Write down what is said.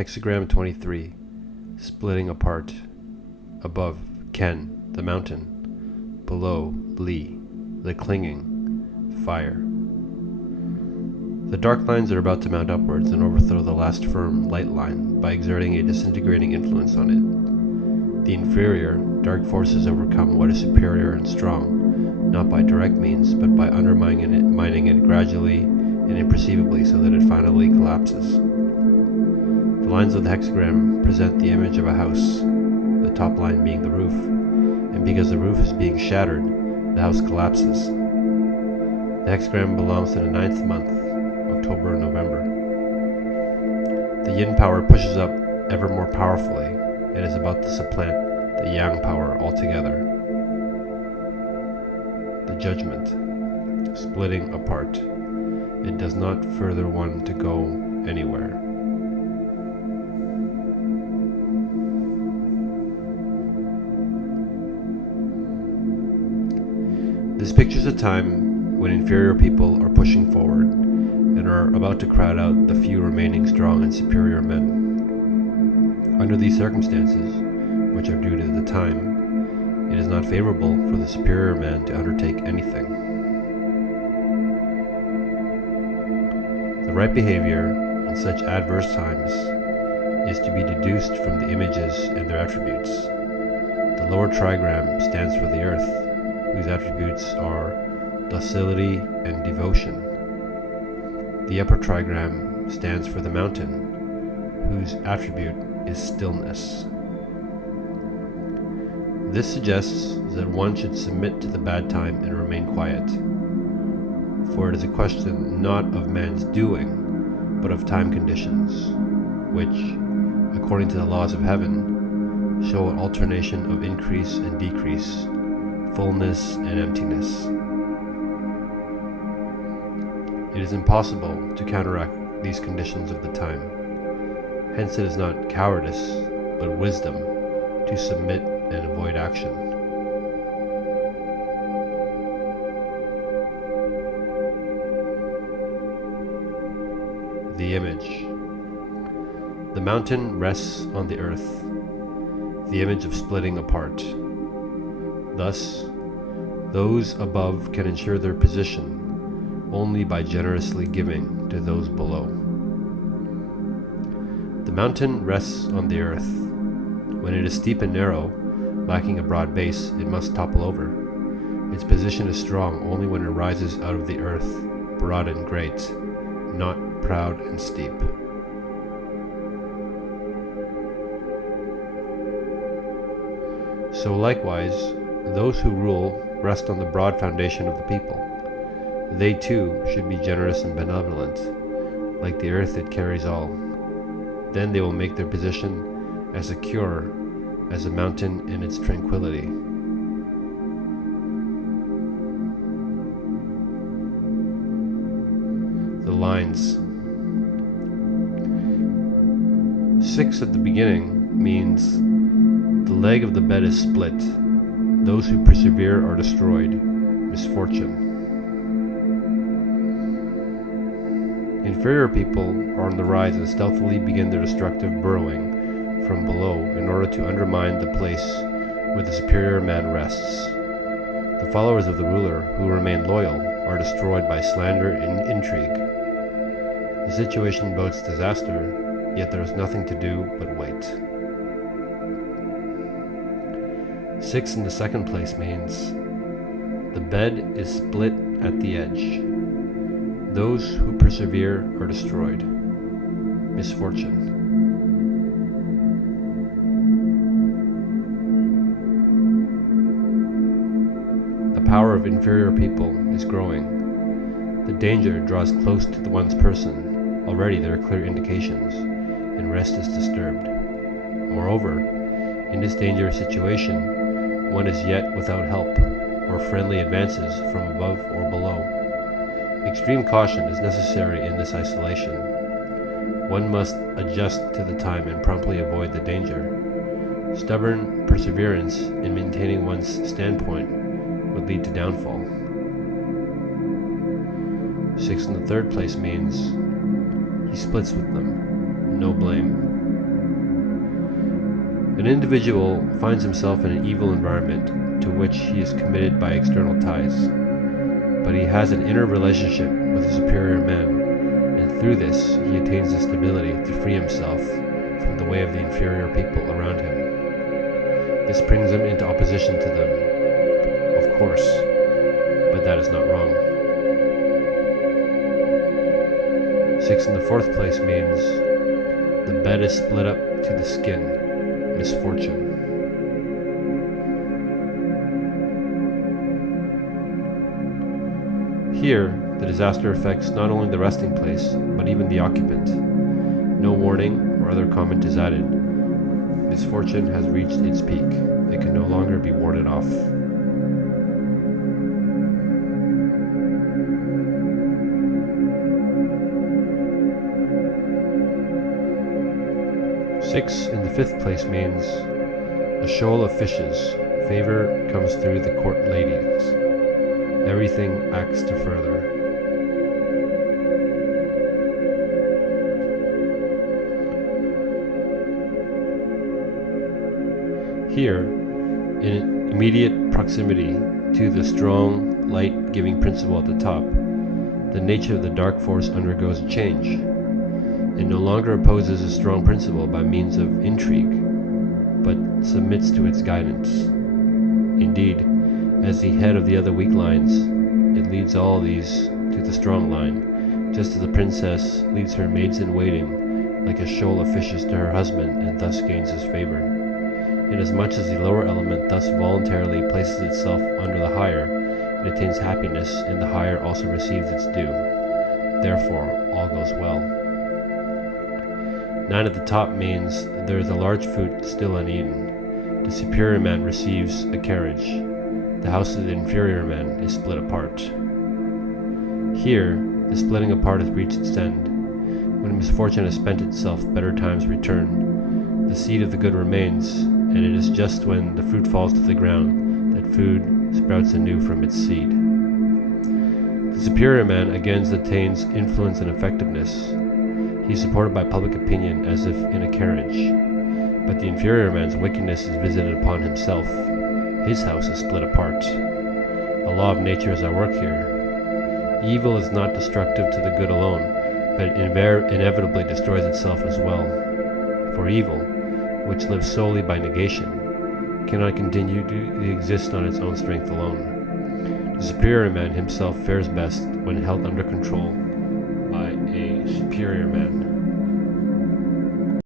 Hexagram 23. Splitting apart. Above, Ken, the mountain. Below, Li, the clinging, fire. The dark lines are about to mount upwards and overthrow the last firm, light line by exerting a disintegrating influence on it. The inferior, dark forces overcome what is superior and strong, not by direct means, but by undermining it gradually and imperceptibly so that it finally collapses. The lines of the hexagram present the image of a house, the top line being the roof, and because the roof is being shattered, the house collapses. The hexagram belongs to the 9th month, October and November. The yin power pushes up ever more powerfully and is about to supplant the yang power altogether. The judgment, splitting apart. It does not further one to go anywhere. This pictures a time when inferior people are pushing forward and are about to crowd out the few remaining strong and superior men. Under these circumstances, which are due to the time, it is not favorable for the superior man to undertake anything. The right behavior in such adverse times is to be deduced from the images and their attributes. The lower trigram stands for the earth, whose attributes are docility and devotion. The upper trigram stands for the mountain, whose attribute is stillness. This suggests that one should submit to the bad time and remain quiet, for it is a question not of man's doing, but of time conditions, which, according to the laws of heaven, show an alternation of increase and decrease, fullness and emptiness. It is impossible to counteract these conditions of the time. Hence it is not cowardice, but wisdom to submit and avoid action. The image. The mountain rests on the earth, the image of splitting apart. Thus, those above can ensure their position only by generously giving to those below. The mountain rests on the earth. When it is steep and narrow, lacking a broad base, it must topple over. Its position is strong only when it rises out of the earth, broad and great, not proud and steep. So likewise, those who rule rest on the broad foundation of the people. They too should be generous and benevolent, like the earth that carries all. Then they will make their position as secure as a mountain in its tranquility. The lines. 6 at the beginning means the leg of the bed is split. Those who persevere are destroyed. Misfortune. Inferior people are on the rise and stealthily begin their destructive burrowing from below in order to undermine the place where the superior man rests. The followers of the ruler, who remain loyal, are destroyed by slander and intrigue. The situation bodes disaster, yet there is nothing to do but wait. 6 in the second place means the bed is split at the edge. Those who persevere are destroyed. Misfortune. The power of inferior people is growing. The danger draws close to the one's person. Already there are clear indications, and rest is disturbed. Moreover, in this dangerous situation, one is yet without help, or friendly advances from above or below. Extreme caution is necessary in this isolation. One must adjust to the time and promptly avoid the danger. Stubborn perseverance in maintaining one's standpoint would lead to downfall. 6 in the third place means he splits with them. No blame. An individual finds himself in an evil environment to which he is committed by external ties, but he has an inner relationship with a superior man, and through this he attains the stability to free himself from the way of the inferior people around him. This brings him into opposition to them, of course, but that is not wrong. 6 in the 4th place means the bed is split up to the skin, misfortune. Here, the disaster affects not only the resting place, but even the occupant. No warning or other comment is added. Misfortune has reached its peak. It can no longer be warded off. Six in the 5th place means a shoal of fishes. Favor comes through the court ladies. Everything acts to further. Here, in immediate proximity to the strong, light-giving principle at the top, the nature of the dark force undergoes a change. It no longer opposes a strong principle by means of intrigue, but submits to its guidance. Indeed, as the head of the other weak lines, it leads all these to the strong line, just as the princess leads her maids-in-waiting like a shoal of fishes to her husband and thus gains his favor. Inasmuch as the lower element thus voluntarily places itself under the higher, it attains happiness, and the higher also receives its due. Therefore, all goes well. 9 at the top means there is a large food still uneaten. The superior man receives a carriage. The house of the inferior man is split apart. Here, the splitting apart has reached its end. When misfortune has spent itself, better times return. The seed of the good remains, and it is just when the fruit falls to the ground that food sprouts anew from its seed. The superior man again attains influence and effectiveness. He is supported by public opinion as if in a carriage. But the inferior man's wickedness is visited upon himself. His house is split apart. A law of nature is at work here. Evil is not destructive to the good alone, but it inevitably destroys itself as well. For evil, which lives solely by negation, cannot continue to exist on its own strength alone. The superior man himself fares best when held under control by a superior man.